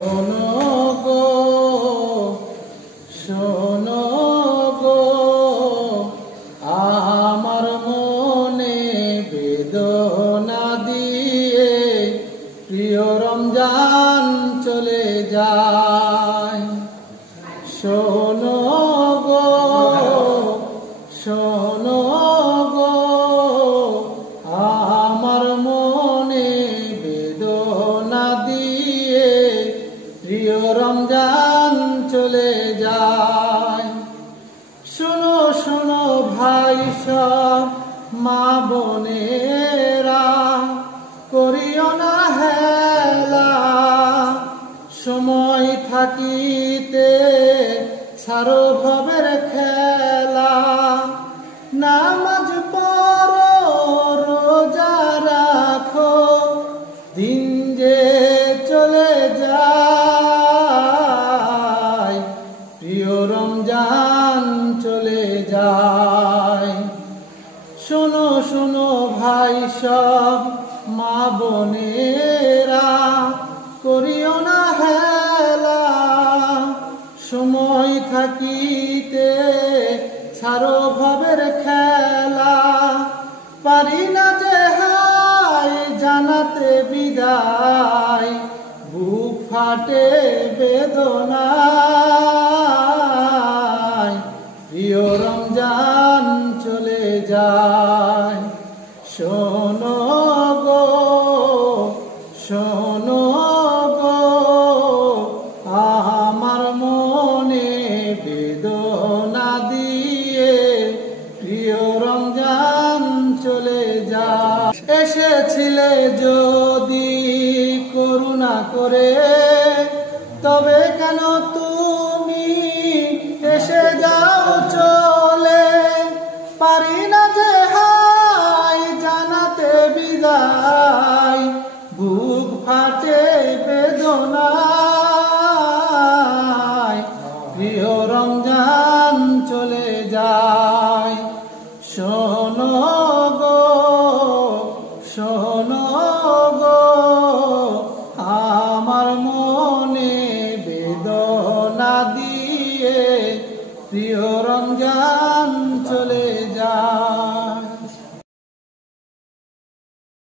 শোনো গো, শোনো গো, আমার মনে বেদনা দিয়ে প্রিয় রমজান চলে যায়। শোনো গো, শোনো গো, আমার মনে বেদনা দিয়ে প্রিয় রমজান চলে যায়। শোনো শোনো ভাই সব মা বোনেরা, করিও না হেলা, সময় থাকিতে ছাড়ো ভবের খেলা। নামাজ পড়ো, রোজা রাখো, দিন যে চলে যায়, প্রিয় রমজান চলে যায়। শোনো শোনো ভাই সব মা বোনেরা, করিও না হেলা, সময় থাকিতে ছাড়ো ভবের খেলা। পারি না যে হাই জানাতে বিদায়, বুক ফাটে বেদনায়, প্রিয় রমজান চলে যায়। শোনো গো, শোনো গো, আমার মনে বেদনা দিয়ে প্রিয় রমজান চলে যায়। এসেছিলে যদি করুণা করে, তবে কেন তুমি এসে যাও চলে। পারি না যে হাই জানাতে বিদায়, বুক ফাটে বেদনায়, প্রিয় রমজান চলে যায়। শোনো গো, শোনো গো, আমার মনে বেদনা দিয়ে প্রিয় রমজান চলে যায়।